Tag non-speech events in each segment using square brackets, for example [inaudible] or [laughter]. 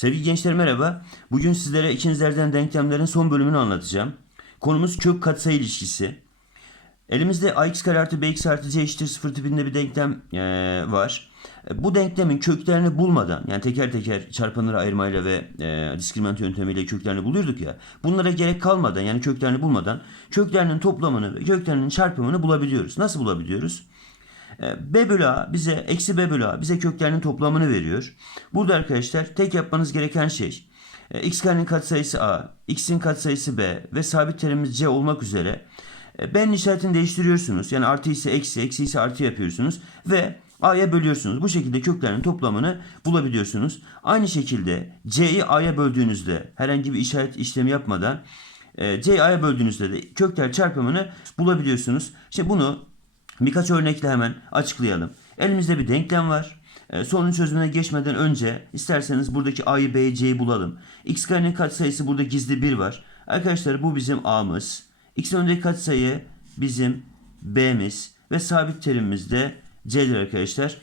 Sevgili gençler merhaba. Bugün sizlere ikinizlerden denklemlerin son bölümünü anlatacağım. Konumuz kök katsayı ilişkisi. Elimizde ax kare artı bx artı c eşittir 0 tipinde bir denklem eee, var. E, Bu denklemin köklerini bulmadan yani teker teker çarpanları ayırmayla ve e, diskriminant yöntemiyle köklerini buluyorduk ya. Bunlara gerek kalmadan yani köklerini bulmadan köklerinin toplamını ve köklerinin çarpımını bulabiliyoruz. Nasıl bulabiliyoruz? B bölü A bize eksi B bölü A bize köklerinin toplamını veriyor. Burada arkadaşlar tek yapmanız gereken şey e, x karenin katsayısı A, x'in katsayısı B ve sabit terimiz C olmak üzere e, B'nin işaretini değiştiriyorsunuz. Yani artı ise eksi, eksi ise artı yapıyorsunuz ve A'ya bölüyorsunuz. Bu şekilde köklerin toplamını bulabiliyorsunuz. Aynı şekilde C'yi A'ya böldüğünüzde herhangi bir işaret işlemi yapmadan e, C'yi A'ya böldüğünüzde de kökler çarpımını bulabiliyorsunuz. İşte bunu birkaç örnekle hemen açıklayalım. Elimizde bir denklem var. E, Sorunun çözümüne geçmeden önce isterseniz buradaki A'yı B'yi C'yi bulalım. X karenin katsayısı burada gizli 1 var. Arkadaşlar bu bizim A'mız. X'in önündeki katsayı bizim B'miz. Ve sabit terimimiz de C'dir arkadaşlar.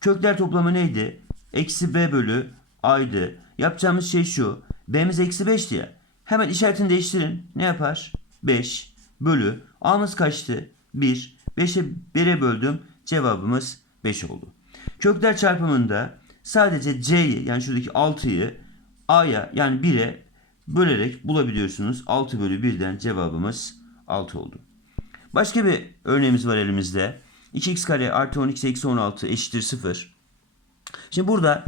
Kökler toplamı neydi? Eksi B bölü A'ydı. Yapacağımız şey şu. B'miz eksi 5'ti ya. Hemen işaretini değiştirin. Ne yapar? 5 bölü. A'mız kaçtı? 1. 5'e 1'e böldüm. Cevabımız 5 oldu. Kökler çarpımında sadece C'yi yani şuradaki 6'yı A'ya yani 1'e bölerek bulabiliyorsunuz. 6 bölü 1'den cevabımız 6 oldu. Başka bir örneğimiz var elimizde. 2x kare artı 10x eksi 16 eşittir 0. Şimdi burada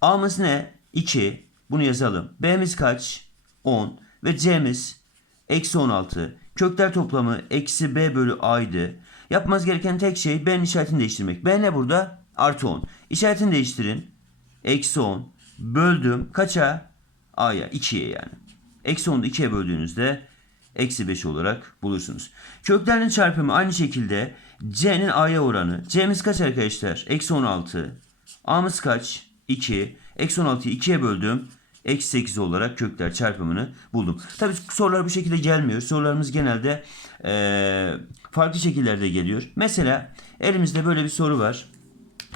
A'mız ne? 2. Bunu yazalım. B'miz kaç? 10. Ve C'miz eksi 16. Kökler toplamı eksi B bölü A'ydı. Yapmanız gereken tek şey B'nin işaretini değiştirmek. B ne burada? Artı 10. İşaretini değiştirin. Eksi 10. Böldüm. Kaça? A'ya. 2'ye yani. Eksi 10'u 2'ye böldüğünüzde eksi 5 olarak bulursunuz. Köklerin çarpımı aynı şekilde C'nin A'ya oranı. C'miz kaç arkadaşlar? Eksi 16. A'mız kaç? 2. Eksi 16'yı 2'ye böldüm. Eksi 8 olarak kökler çarpımını buldum. Tabii sorular bu şekilde gelmiyor. Sorularımız genelde eee, farklı şekillerde geliyor. Mesela elimizde böyle bir soru var.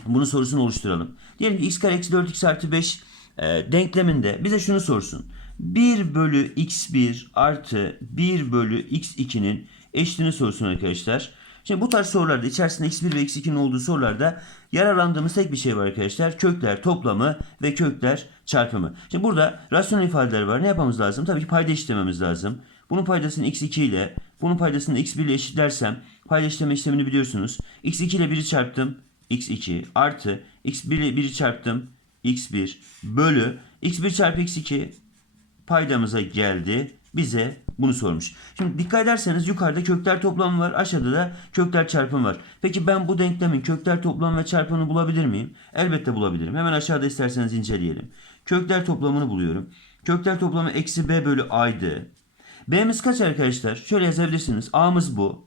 Bunun sorusunu oluşturalım. Diyelim ki x kare eksi 4x artı 5 e, denkleminde bize şunu sorsun. 1 bölü x1 artı 1 bölü x2'nin eşitini sorsun arkadaşlar. Şimdi bu tarz sorularda içerisinde x1 ve x2'nin olduğu sorularda yararlandığımız tek bir şey var arkadaşlar. Kökler toplamı ve kökler çarpımı. Şimdi burada rasyonel ifadeler var. Ne yapmamız lazım? Tabii ki payda eşitlememiz lazım. Bunun paydasını x2 ile bunun paydasını x1 ile eşitlersem payda eşitleme işlemini biliyorsunuz. x2 ile 1'i çarptım x2 artı x1 ile 1'i çarptım x1 bölü x1 çarpı x2 paydamıza geldi. Bize bunu sormuş. Şimdi dikkat ederseniz yukarıda kökler toplamı var. Aşağıda da kökler çarpımı var. Peki ben bu denklemin kökler toplamı ve çarpımını bulabilir miyim? Elbette bulabilirim. Hemen aşağıda isterseniz inceleyelim. Kökler toplamını buluyorum. Kökler toplamı eksi b bölü a'ydı. B'miz kaç arkadaşlar? Şöyle yazabilirsiniz. A'mız bu.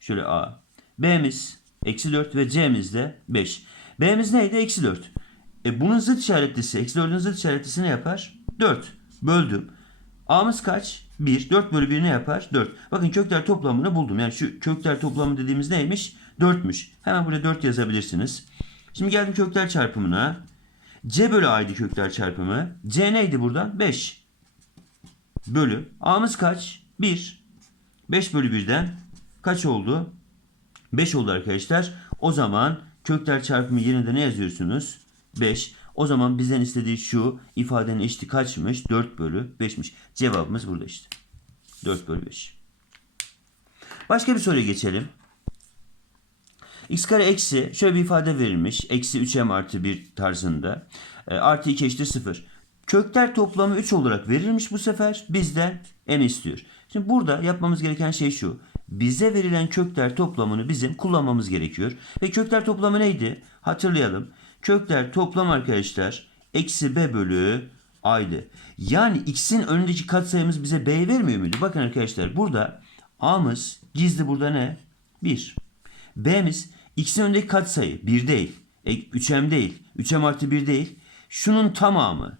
Şöyle A. B'miz eksi 4 ve C'miz de 5. B'miz neydi? Eksi 4. E bunun zıt işaretlisi, eksi 4'ün zıt işaretlisi ne yapar? 4. Böldüm. A'mız kaç? 1. 4 bölü 1 ne yapar? 4. Bakın kökler toplamını buldum. Yani şu kökler toplamı dediğimiz neymiş? 4'müş. Hemen buraya 4 yazabilirsiniz. Şimdi geldim kökler çarpımına. C bölü A'ydı kökler çarpımı. C neydi burada? 5. Bölü. A'mız kaç? 1. 5 bölü 1'den kaç oldu? 5 oldu arkadaşlar. O zaman kökler çarpımı yerine de ne yazıyorsunuz? 5. O zaman bizden istediği şu ifadenin eşiti kaçmış? 4 bölü 5'miş. Cevabımız burada işte. 4 bölü 5. Başka bir soruya geçelim. x kare eksi şöyle bir ifade verilmiş. Eksi 3m artı 1 tarzında. E, artı 2 eşittir 0. Kökler toplamı 3 olarak verilmiş bu sefer. Bizden m istiyor. Şimdi burada yapmamız gereken şey şu. Bize verilen kökler toplamını bizim kullanmamız gerekiyor. Ve kökler toplamı neydi? Hatırlayalım. Kökler toplam arkadaşlar eksi b bölü a'ydı. Yani x'in önündeki katsayımız bize b'yi vermiyor muydu? Bakın arkadaşlar burada a'mız gizli burada ne? 1. B'miz x'in önündeki katsayı 1 değil. 3m değil. 3m artı 1 değil. Şunun tamamı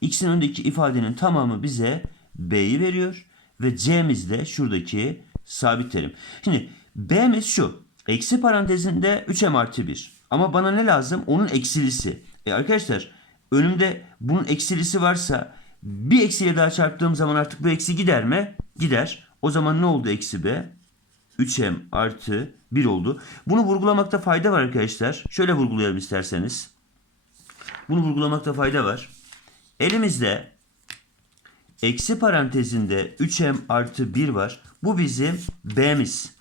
x'in önündeki ifadenin tamamı bize b'yi veriyor. Ve c'miz de şuradaki sabit terim. Şimdi b'miz şu. Eksi parantezinde 3m artı 1. Ama bana ne lazım? Onun eksilisi. E arkadaşlar Önümde bunun eksilisi varsa bir eksiyle daha çarptığım zaman artık bu eksi gider mi? Gider. O zaman ne oldu eksi b? 3m artı 1 oldu. Bunu vurgulamakta fayda var arkadaşlar. Şöyle vurgulayalım isterseniz. Bunu vurgulamakta fayda var. Elimizde eksi parantezinde 3m artı 1 var. Bu bizim b'miz.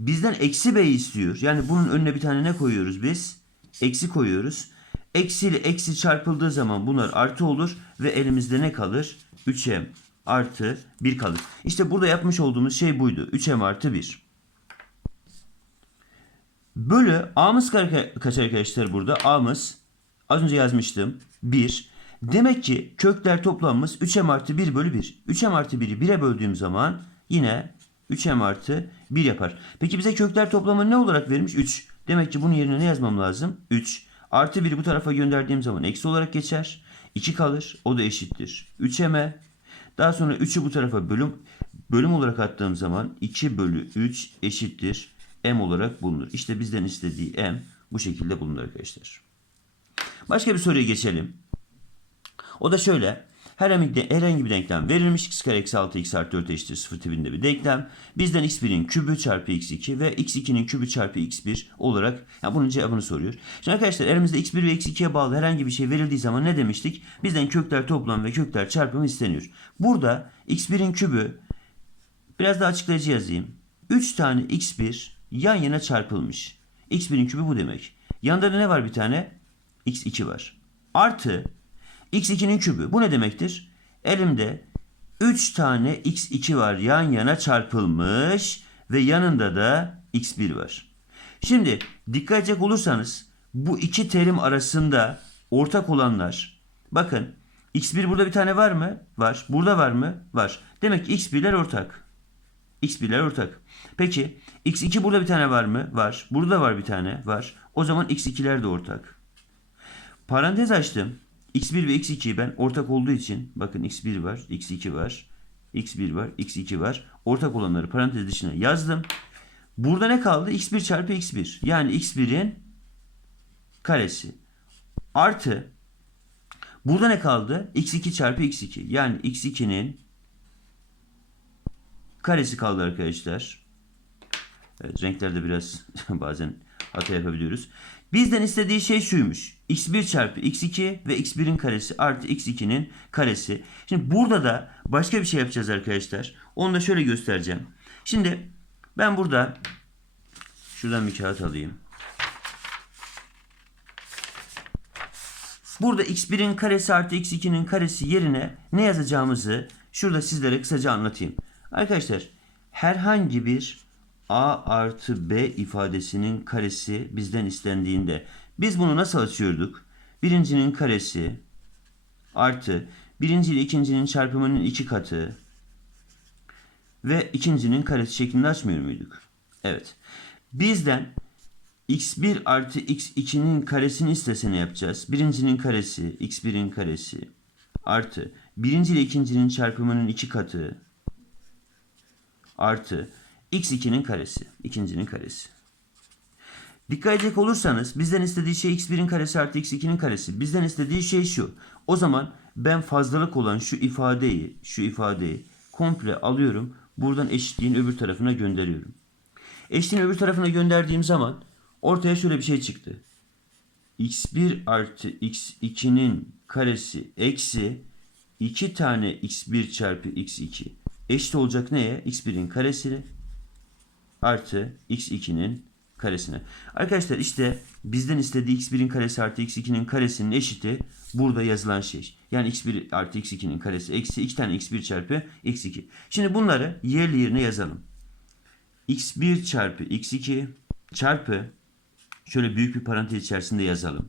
Bizden eksi b'yi istiyor. Yani bunun önüne bir tane ne koyuyoruz biz? Eksi koyuyoruz. Eksi ile eksi çarpıldığı zaman bunlar artı olur ve elimizde ne kalır? 3m artı 1 kalır. İşte burada yapmış olduğumuz şey buydu. 3m artı 1. Bölü a'mız ka- kaç arkadaşlar burada? a'mız az önce yazmıştım. 1. Demek ki kökler toplamımız 3m artı 1 bölü 1. 3m artı 1'i 1'e böldüğüm zaman yine 3m artı 1 yapar. Peki bize kökler toplamı ne olarak vermiş? 3. Demek ki bunun yerine ne yazmam lazım? 3. Artı 1'i bu tarafa gönderdiğim zaman eksi olarak geçer. 2 kalır. O da eşittir. 3m'e. Daha sonra 3'ü bu tarafa bölüm bölüm olarak attığım zaman 2 bölü 3 eşittir. m olarak bulunur. İşte bizden istediği m bu şekilde bulunur arkadaşlar. Başka bir soruya geçelim. O da şöyle. Herhangi, herhangi bir denklem verilmiş. x kare eksi 6 x artı 4 eşittir 0 tipinde bir denklem. Bizden x1'in kübü çarpı x2 ve x2'nin kübü çarpı x1 olarak ya bunun cevabını soruyor. Şimdi arkadaşlar elimizde x1 ve x2'ye bağlı herhangi bir şey verildiği zaman ne demiştik? Bizden kökler toplam ve kökler çarpımı isteniyor. Burada x1'in kübü biraz daha açıklayıcı yazayım. 3 tane x1 yan yana çarpılmış. x1'in kübü bu demek. Yanında da ne var bir tane? x2 var. Artı x2'nin kübü. Bu ne demektir? Elimde 3 tane x2 var yan yana çarpılmış ve yanında da x1 var. Şimdi dikkat edecek olursanız bu iki terim arasında ortak olanlar bakın x1 burada bir tane var mı? Var. Burada var mı? Var. Demek ki x1'ler ortak. x1'ler ortak. Peki x2 burada bir tane var mı? Var. Burada var bir tane. Var. O zaman x2'ler de ortak. Parantez açtım. X1 ve x2'yi ben ortak olduğu için bakın x1 var, x2 var, x1 var, x2 var. Ortak olanları parantez dışına yazdım. Burada ne kaldı? x1 çarpı x1. Yani x1'in karesi. Artı burada ne kaldı? x2 çarpı x2. Yani x2'nin karesi kaldı arkadaşlar. Evet, renklerde biraz [laughs] bazen hata yapabiliyoruz. Bizden istediği şey şuymuş. x1 çarpı x2 ve x1'in karesi artı x2'nin karesi. Şimdi burada da başka bir şey yapacağız arkadaşlar. Onu da şöyle göstereceğim. Şimdi ben burada şuradan bir kağıt alayım. Burada x1'in karesi artı x2'nin karesi yerine ne yazacağımızı şurada sizlere kısaca anlatayım. Arkadaşlar herhangi bir a artı b ifadesinin karesi bizden istendiğinde biz bunu nasıl açıyorduk? Birincinin karesi artı birinci ile ikincinin çarpımının iki katı ve ikincinin karesi şeklinde açmıyor muyduk? Evet. Bizden x1 artı x2'nin karesini istese ne yapacağız? Birincinin karesi, x1'in karesi artı birinci ile ikincinin çarpımının iki katı artı x2'nin karesi, ikincinin karesi. Dikkat edecek olursanız bizden istediği şey x1'in karesi artı x2'nin karesi. Bizden istediği şey şu. O zaman ben fazlalık olan şu ifadeyi, şu ifadeyi komple alıyorum. Buradan eşitliğin öbür tarafına gönderiyorum. Eşitliğin öbür tarafına gönderdiğim zaman ortaya şöyle bir şey çıktı. x1 artı x2'nin karesi eksi 2 tane x1 çarpı x2 eşit olacak neye? x1'in karesini artı x2'nin karesine. Arkadaşlar işte bizden istediği x1'in karesi artı x2'nin karesinin eşiti burada yazılan şey. Yani x1 artı x2'nin karesi eksi 2 tane x1 çarpı x2. Şimdi bunları yerli yerine yazalım. x1 çarpı x2 çarpı şöyle büyük bir parantez içerisinde yazalım.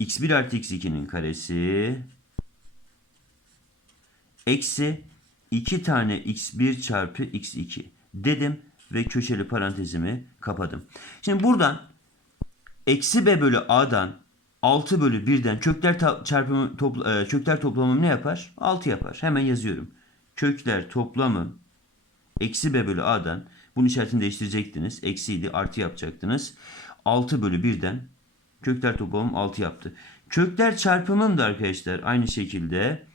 x1 artı x2'nin karesi eksi 2 tane x1 çarpı x2 dedim ve köşeli parantezimi kapadım. Şimdi buradan eksi b bölü a'dan 6 bölü 1'den kökler çarpımı topla, e, kökler toplamım ne yapar? 6 yapar. Hemen yazıyorum. Kökler toplamı eksi b bölü a'dan bunun işaretini değiştirecektiniz. Eksiydi artı yapacaktınız. 6 bölü 1'den kökler toplamım 6 yaptı. Kökler çarpımım da arkadaşlar aynı şekilde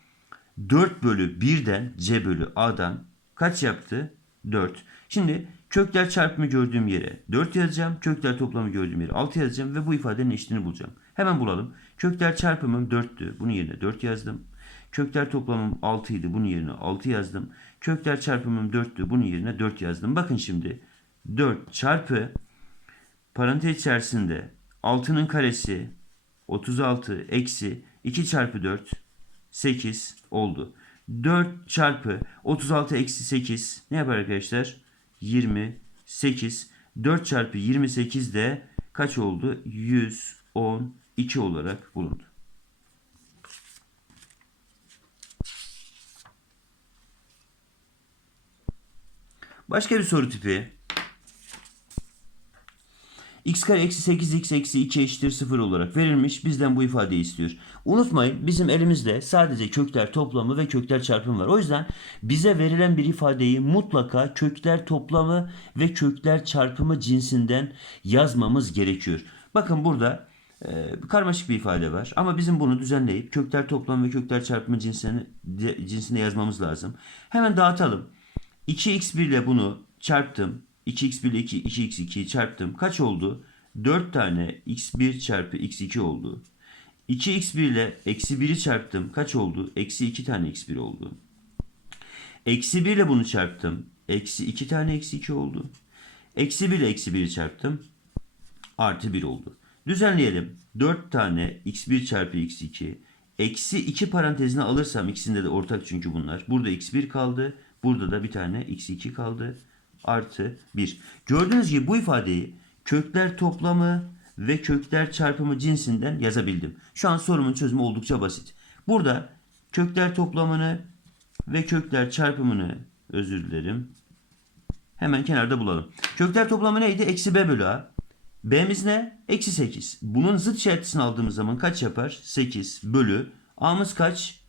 4 bölü 1'den C bölü A'dan kaç yaptı? 4. Şimdi kökler çarpımı gördüğüm yere 4 yazacağım. Kökler toplamı gördüğüm yere 6 yazacağım ve bu ifadenin eşitini bulacağım. Hemen bulalım. Kökler çarpımım 4'tü. Bunun yerine 4 yazdım. Kökler toplamım 6 idi. Bunun yerine 6 yazdım. Kökler çarpımım 4'tü. Bunun yerine 4 yazdım. Bakın şimdi 4 çarpı parantez içerisinde 6'nın karesi 36 eksi 2 çarpı 4 8 oldu. 4 çarpı 36 eksi 8 ne yapar arkadaşlar? 28. 4 çarpı 28 de kaç oldu? 112 olarak bulundu. Başka bir soru tipi. X kare eksi 8x eksi 2 eşittir 0 olarak verilmiş. Bizden bu ifadeyi istiyor. Unutmayın bizim elimizde sadece kökler toplamı ve kökler çarpımı var. O yüzden bize verilen bir ifadeyi mutlaka kökler toplamı ve kökler çarpımı cinsinden yazmamız gerekiyor. Bakın burada e, karmaşık bir ifade var. Ama bizim bunu düzenleyip kökler toplamı ve kökler çarpımı cinsini, de- cinsine yazmamız lazım. Hemen dağıtalım. 2x1 ile bunu çarptım. 2x1 ile 2, 2x2'yi çarptım. Kaç oldu? 4 tane x1 çarpı x2 oldu. 2x1 ile eksi 1'i çarptım. Kaç oldu? Eksi 2 tane x1 oldu. Eksi 1 ile bunu çarptım. Eksi 2 tane eksi 2 oldu. Eksi 1 ile eksi 1'i çarptım. Artı 1 oldu. Düzenleyelim. 4 tane x1 çarpı x2. Eksi 2 parantezine alırsam ikisinde de ortak çünkü bunlar. Burada x1 kaldı. Burada da bir tane x2 kaldı. Artı 1. Gördüğünüz gibi bu ifadeyi kökler toplamı ve kökler çarpımı cinsinden yazabildim. Şu an sorumun çözümü oldukça basit. Burada kökler toplamını ve kökler çarpımını özür dilerim. Hemen kenarda bulalım. Kökler toplamı neydi? Eksi b bölü a. B'miz ne? Eksi 8. Bunun zıt işaretini aldığımız zaman kaç yapar? 8 bölü. A'mız kaç?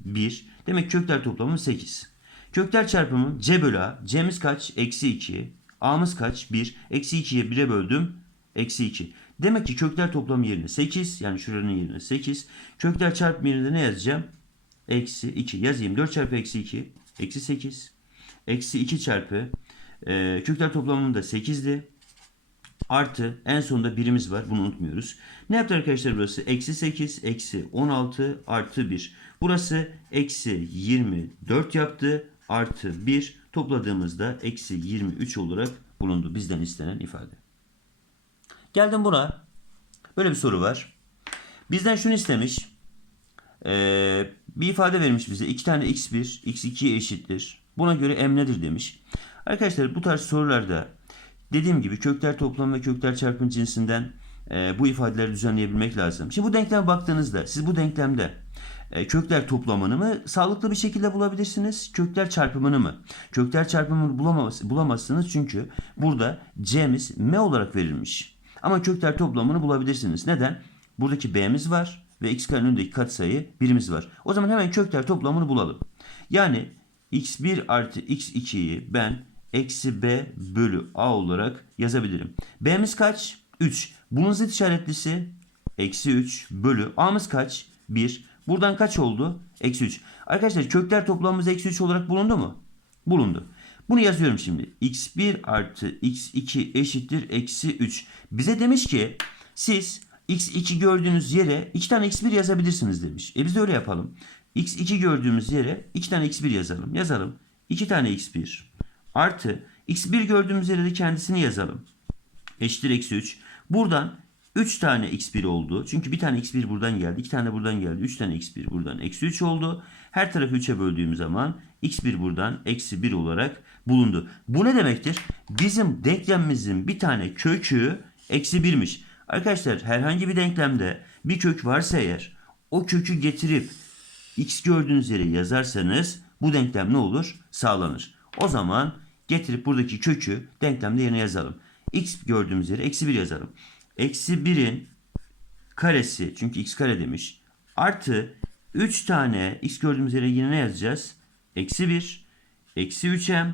1. Demek kökler toplamı 8. Kökler çarpımı C bölü A. C'miz kaç? Eksi 2. A'mız kaç? 1. Eksi 2'ye 1'e böldüm. Eksi 2. Demek ki kökler toplamı yerine 8. Yani şuranın yerine 8. Kökler çarpımı yerine ne yazacağım? Eksi 2. Yazayım. 4 çarpı eksi 2. Eksi 8. Eksi 2 çarpı. E, kökler toplamının da 8'di. Artı en sonunda birimiz var. Bunu unutmuyoruz. Ne yaptı arkadaşlar burası? Eksi 8, eksi 16, artı 1. Burası eksi 24 yaptı. Artı 1. Topladığımızda eksi 23 olarak bulundu. Bizden istenen ifade. Geldim buna. Böyle bir soru var. Bizden şunu istemiş. Ee, bir ifade vermiş bize. 2 tane x1, x2'ye eşittir. Buna göre m nedir demiş. Arkadaşlar bu tarz sorularda dediğim gibi kökler toplamı ve kökler çarpım cinsinden e, bu ifadeleri düzenleyebilmek lazım. Şimdi bu denkleme baktığınızda siz bu denklemde kökler toplamını mı sağlıklı bir şekilde bulabilirsiniz? Kökler çarpımını mı? Kökler çarpımını bulamaz, bulamazsınız çünkü burada c'miz m olarak verilmiş. Ama kökler toplamını bulabilirsiniz. Neden? Buradaki b'miz var ve x karenin önündeki katsayı birimiz var. O zaman hemen kökler toplamını bulalım. Yani x1 artı x2'yi ben eksi b bölü a olarak yazabilirim. b'miz kaç? 3. Bunun zıt işaretlisi eksi 3 bölü a'mız kaç? 1. Buradan kaç oldu? Eksi 3. Arkadaşlar kökler toplamımız eksi 3 olarak bulundu mu? Bulundu. Bunu yazıyorum şimdi. x1 artı x2 eşittir eksi 3. Bize demiş ki siz x2 gördüğünüz yere 2 tane x1 yazabilirsiniz demiş. E biz de öyle yapalım. x2 gördüğümüz yere 2 tane x1 yazalım. Yazalım. 2 tane x1 artı x1 gördüğümüz yere de kendisini yazalım. Eşittir eksi 3. Buradan 3 tane x1 oldu. Çünkü bir tane x1 buradan geldi. 2 tane buradan geldi. 3 tane x1 buradan eksi 3 oldu. Her tarafı 3'e böldüğüm zaman x1 buradan eksi 1 olarak bulundu. Bu ne demektir? Bizim denklemimizin bir tane kökü eksi 1'miş. Arkadaşlar herhangi bir denklemde bir kök varsa eğer o kökü getirip x gördüğünüz yere yazarsanız bu denklem ne olur? Sağlanır. O zaman getirip buradaki kökü denklemde yerine yazalım. x gördüğümüz yere eksi 1 yazalım. Eksi 1'in karesi çünkü x kare demiş. Artı 3 tane x gördüğümüz yere yine ne yazacağız? Eksi 1, eksi 3m,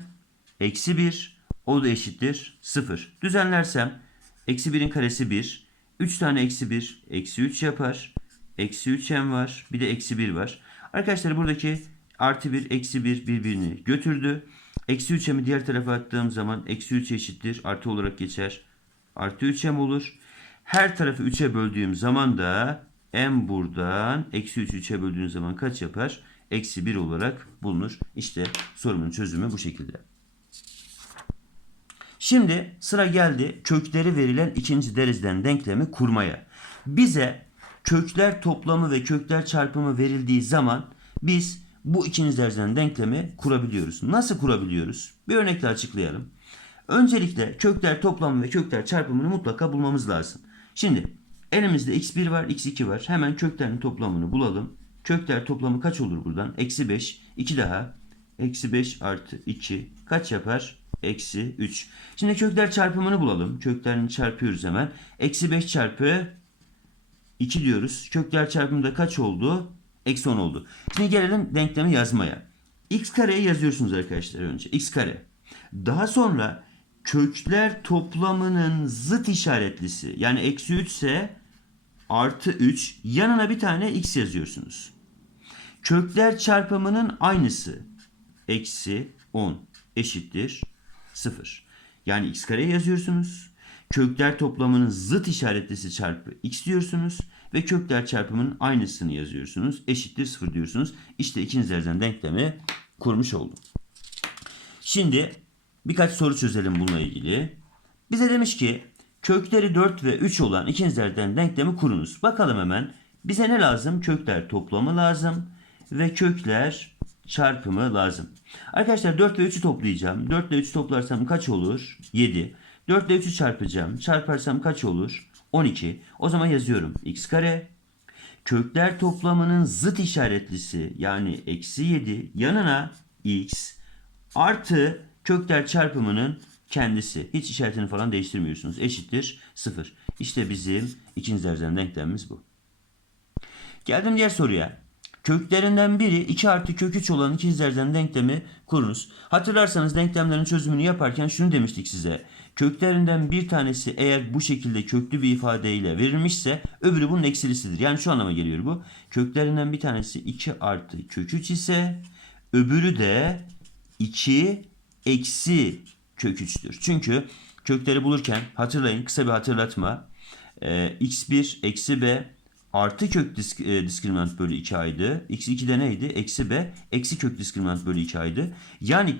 eksi 1 o da eşittir 0. Düzenlersem eksi 1'in karesi 1, 3 tane eksi 1 eksi 3 yapar. eksi 3m var. Bir de eksi 1 var. Arkadaşlar buradaki artı 1, eksi 1 birbirini götürdü. Eksi 3m'i diğer tarafa attığım zaman eksi 3 eşittir. Artı olarak geçer. Artı 3m olur. Her tarafı 3'e böldüğüm zaman da m buradan eksi 3 3'e böldüğüm zaman kaç yapar? Eksi 1 olarak bulunur. İşte sorumun çözümü bu şekilde. Şimdi sıra geldi kökleri verilen ikinci dereceden denklemi kurmaya. Bize kökler toplamı ve kökler çarpımı verildiği zaman biz bu ikinci dereceden denklemi kurabiliyoruz. Nasıl kurabiliyoruz? Bir örnekle açıklayalım. Öncelikle kökler toplamı ve kökler çarpımını mutlaka bulmamız lazım. Şimdi elimizde x1 var, x2 var. Hemen köklerin toplamını bulalım. Kökler toplamı kaç olur buradan? Eksi 5. 2 daha. Eksi 5 artı 2 kaç yapar? Eksi 3. Şimdi kökler çarpımını bulalım. Köklerini çarpıyoruz hemen. Eksi 5 çarpı 2 diyoruz. Kökler çarpımında kaç oldu? Eksi 10 oldu. Şimdi gelelim denklemi yazmaya. x kareyi yazıyorsunuz arkadaşlar önce. x kare. Daha sonra kökler toplamının zıt işaretlisi yani eksi 3 ise artı 3 yanına bir tane x yazıyorsunuz. Kökler çarpımının aynısı eksi 10 eşittir 0. Yani x kare yazıyorsunuz. Kökler toplamının zıt işaretlisi çarpı x diyorsunuz. Ve kökler çarpımının aynısını yazıyorsunuz. Eşittir 0 diyorsunuz. İşte ikinci dereceden denklemi kurmuş oldum. Şimdi birkaç soru çözelim bununla ilgili. Bize demiş ki kökleri 4 ve 3 olan ikinci dereceden denklemi kurunuz. Bakalım hemen. Bize ne lazım? Kökler toplamı lazım ve kökler çarpımı lazım. Arkadaşlar 4 ve 3'ü toplayacağım. 4 ile 3'ü toplarsam kaç olur? 7. 4 ile 3'ü çarpacağım. Çarparsam kaç olur? 12. O zaman yazıyorum. x kare kökler toplamının zıt işaretlisi yani eksi 7 yanına x artı kökler çarpımının kendisi. Hiç işaretini falan değiştirmiyorsunuz. Eşittir 0. İşte bizim ikinci dereceden denklemimiz bu. Geldim diğer soruya. Köklerinden biri 2 artı kök 3 olan ikinci dereceden denklemi kurunuz. Hatırlarsanız denklemlerin çözümünü yaparken şunu demiştik size. Köklerinden bir tanesi eğer bu şekilde köklü bir ifadeyle verilmişse öbürü bunun eksilisidir. Yani şu anlama geliyor bu. Köklerinden bir tanesi 2 artı kök 3 ise öbürü de 2 eksi kök 3'tür. Çünkü kökleri bulurken hatırlayın kısa bir hatırlatma. Ee, x1 eksi b artı kök disk, e, diskriminant bölü 2 aydı. x2 de neydi? Eksi b eksi kök diskriminant bölü 2 aydı. Yani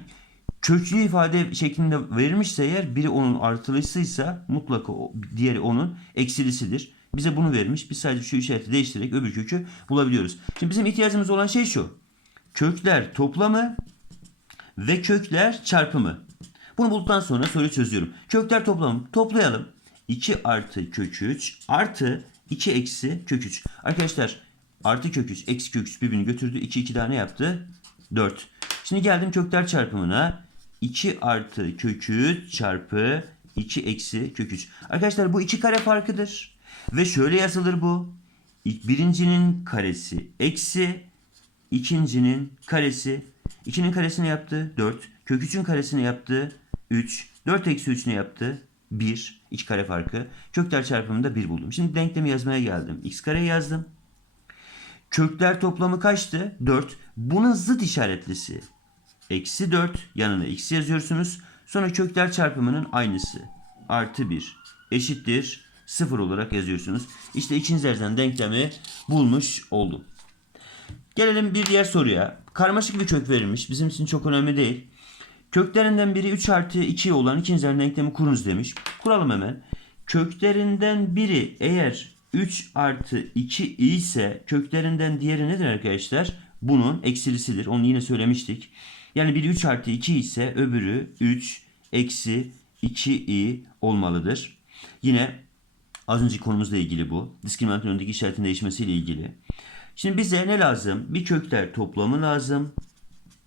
köklü ifade şeklinde verilmişse eğer biri onun artılısıysa mutlaka diğeri onun eksilisidir. Bize bunu vermiş. Biz sadece şu işareti değiştirerek öbür kökü bulabiliyoruz. Şimdi bizim ihtiyacımız olan şey şu. Kökler toplamı ve kökler çarpımı. Bunu bulduktan sonra soruyu çözüyorum. Kökler toplamı toplayalım. 2 artı kök 3 artı 2 eksi kök 3. Arkadaşlar artı kök 3 eksi kök 3 birbirini götürdü. 2 2 tane yaptı. 4. Şimdi geldim kökler çarpımına. 2 artı kök 3 çarpı 2 eksi kök 3. Arkadaşlar bu iki kare farkıdır. Ve şöyle yazılır bu. Birincinin karesi eksi ikincinin karesi 2'nin karesini yaptı 4. Kök 3'ün karesini yaptı 3. 4 eksi 3 ne yaptı? 1. 2 kare farkı. Kökler çarpımında 1 buldum. Şimdi denklemi yazmaya geldim. x kare yazdım. Kökler toplamı kaçtı? 4. Bunun zıt işaretlisi. Eksi 4 yanına x yazıyorsunuz. Sonra kökler çarpımının aynısı. Artı 1 eşittir 0 olarak yazıyorsunuz. İşte ikinci dereceden denklemi bulmuş oldum. Gelelim bir diğer soruya. Karmaşık bir kök verilmiş. Bizim için çok önemli değil. Köklerinden biri 3 artı 2 olan ikinci dereceden denklemi kurunuz demiş. Kuralım hemen. Köklerinden biri eğer 3 artı 2 ise köklerinden diğeri nedir arkadaşlar? Bunun eksilisidir. Onu yine söylemiştik. Yani biri 3 artı 2 ise öbürü 3 eksi 2i olmalıdır. Yine az önceki konumuzla ilgili bu. Diskriminantın önündeki işaretin değişmesiyle ilgili. Şimdi bize ne lazım? Bir kökler toplamı lazım.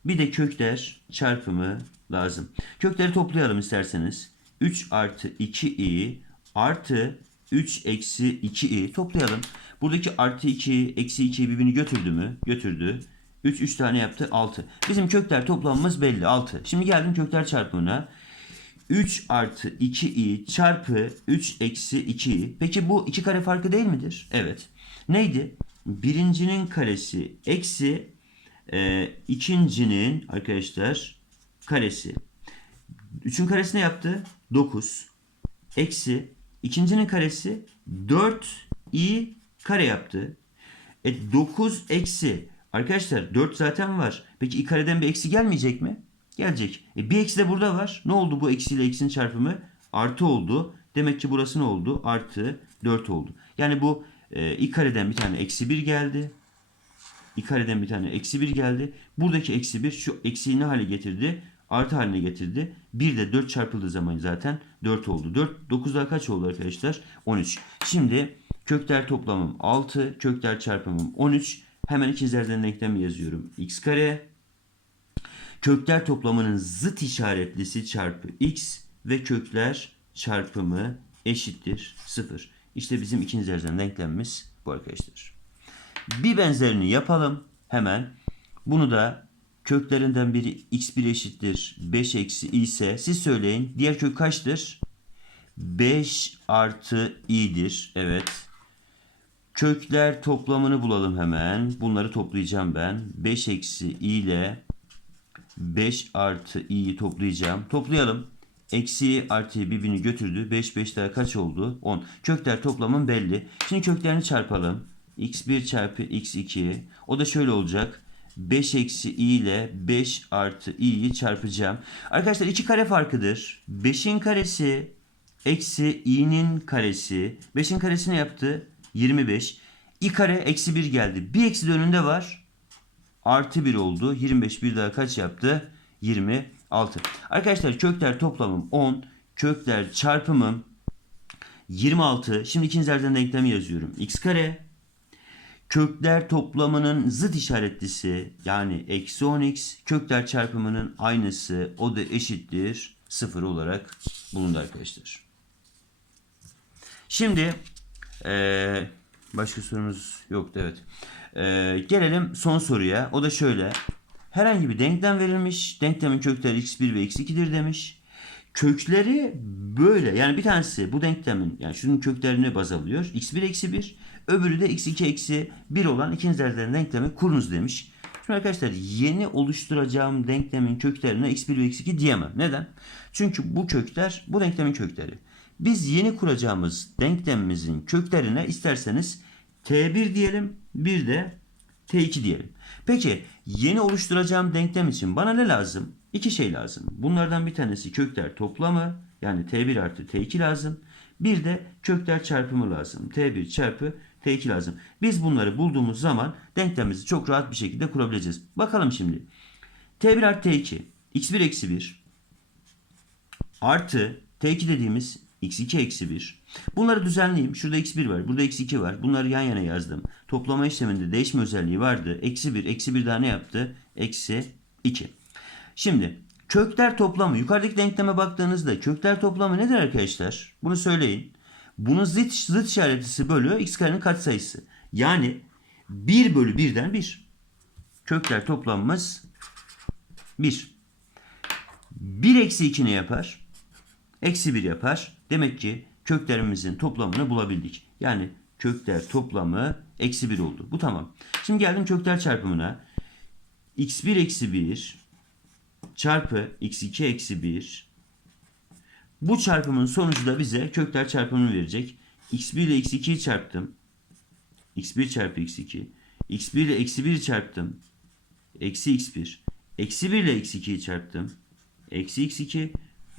Bir de kökler çarpımı lazım. Kökleri toplayalım isterseniz. 3 artı 2i artı 3 eksi 2i toplayalım. Buradaki artı 2 eksi 2'yi birbirini götürdü mü? Götürdü. 3 3 tane yaptı 6. Bizim kökler toplamımız belli 6. Şimdi geldim kökler çarpımına. 3 artı 2i çarpı 3 eksi 2i. Peki bu iki kare farkı değil midir? Evet. Neydi? Birincinin karesi eksi e, ikincinin arkadaşlar karesi. Üçün karesi ne yaptı? 9. Eksi ikincinin karesi 4 i kare yaptı. E 9 eksi arkadaşlar 4 zaten var. Peki i kareden bir eksi gelmeyecek mi? Gelecek. E bir eksi de burada var. Ne oldu bu eksiyle eksinin çarpımı? Artı oldu. Demek ki burası ne oldu? Artı 4 oldu. Yani bu e, i kareden bir tane eksi 1 geldi. i kareden bir tane eksi 1 geldi. Buradaki eksi 1 şu eksiği ne hale getirdi? Artı haline getirdi. 1 de 4 çarpıldığı zaman zaten 4 oldu. 4 9 daha kaç oldu arkadaşlar? 13. Şimdi kökler toplamım 6, kökler çarpımım 13. Hemen ikizlerden denklemi yazıyorum. x kare kökler toplamının zıt işaretlisi çarpı x ve kökler çarpımı eşittir 0. İşte bizim ikinizlerden denklemimiz bu arkadaşlar. Bir benzerini yapalım hemen. Bunu da köklerinden biri x1 eşittir 5 eksi i ise siz söyleyin. Diğer kök kaçtır? 5 artı i'dir. Evet. Kökler toplamını bulalım hemen. Bunları toplayacağım ben. 5 eksi i ile 5 artı i'yi toplayacağım. Toplayalım. Eksi artıyı birbirini götürdü. 5 5 daha kaç oldu? 10. Kökler toplamın belli. Şimdi köklerini çarpalım. x1 çarpı x2. O da şöyle olacak. 5 eksi i ile 5 artı i'yi çarpacağım. Arkadaşlar iki kare farkıdır. 5'in karesi eksi i'nin karesi. 5'in karesi ne yaptı? 25. i kare eksi 1 geldi. Bir eksi de önünde var artı 1 oldu. 25 bir daha kaç yaptı? 26. Arkadaşlar kökler toplamım 10. Kökler çarpımım 26. Şimdi ikinizlerden denklemi yazıyorum. x kare kökler toplamının zıt işaretlisi yani eksi 10x kökler çarpımının aynısı o da eşittir 0 olarak bulundu arkadaşlar. Şimdi eee, başka sorumuz yoktu evet. Eee, gelelim son soruya. O da şöyle. Herhangi bir denklem verilmiş. Denklemin kökleri x1 ve x2'dir demiş. Kökleri böyle. Yani bir tanesi bu denklemin yani şunun köklerini baz alıyor. x1 eksi 1. Öbürü de x2 eksi 1 olan ikinizlerden denklemi kurunuz demiş. Şimdi arkadaşlar yeni oluşturacağım denklemin köklerine x1 ve x2 diyemem. Neden? Çünkü bu kökler bu denklemin kökleri. Biz yeni kuracağımız denklemimizin köklerine isterseniz t1 diyelim bir de t2 diyelim. Peki yeni oluşturacağım denklem için bana ne lazım? İki şey lazım. Bunlardan bir tanesi kökler toplamı yani t1 artı t2 lazım. Bir de kökler çarpımı lazım. t1 çarpı t2 lazım. Biz bunları bulduğumuz zaman denklemimizi çok rahat bir şekilde kurabileceğiz. Bakalım şimdi. t1 artı t2 x1 eksi 1 artı t2 dediğimiz x2 eksi 1. Bunları düzenleyeyim. Şurada x1 var. Burada x2 var. Bunları yan yana yazdım. Toplama işleminde değişme özelliği vardı. Eksi 1. Eksi 1 daha ne yaptı? Eksi 2. Şimdi kökler toplamı. Yukarıdaki denkleme baktığınızda kökler toplamı nedir arkadaşlar? Bunu söyleyin. Bunun zıt, zıt işaretlisi bölü x karenin katsayısı. Yani 1 bölü 1'den 1. Kökler toplamımız 1. 1 eksi 2 ne yapar? Eksi 1 yapar. Demek ki köklerimizin toplamını bulabildik. Yani kökler toplamı eksi 1 oldu. Bu tamam. Şimdi geldim kökler çarpımına. x1 eksi 1 çarpı x2 eksi 1 bu çarpımın sonucu da bize kökler çarpımını verecek. x1 ile x2'yi çarptım. x1 çarpı x2. x1 ile eksi 1'i çarptım. Eksi x1. Eksi 1 ile x2'yi çarptım. Eksi x2.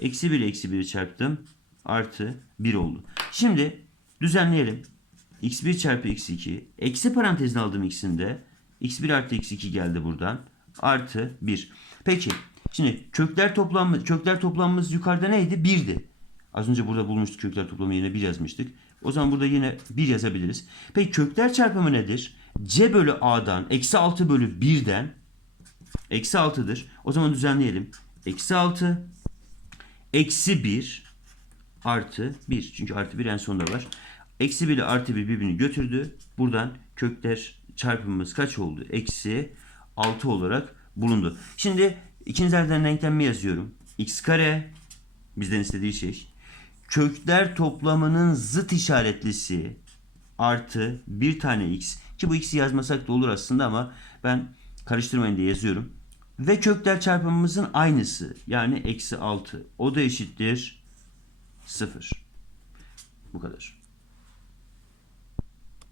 Eksi 1 ile eksi 1'i çarptım. Artı 1 oldu. Şimdi düzenleyelim. x1 çarpı x2. Eksi parantezine aldığım x'inde x1 artı x2 geldi buradan. Artı 1. Peki. Şimdi kökler toplamı kökler toplamımız yukarıda neydi? 1'di. Az önce burada bulmuştuk kökler toplamı yerine 1 yazmıştık. O zaman burada yine 1 yazabiliriz. Peki kökler çarpımı nedir? c bölü a'dan eksi 6 bölü 1'den eksi 6'dır. O zaman düzenleyelim. Eksi 6 eksi 1 artı 1. Çünkü artı 1 en sonda var. Eksi 1 ile artı 1 birbirini götürdü. Buradan kökler çarpımımız kaç oldu? Eksi 6 olarak bulundu. Şimdi ikinizlerden denklemimi yazıyorum. x kare bizden istediği şey. Kökler toplamının zıt işaretlisi artı bir tane x Ki bu x'i yazmasak da olur aslında ama ben karıştırmayın diye yazıyorum. Ve kökler çarpımımızın aynısı. Yani eksi 6. O da eşittir 0. Bu kadar.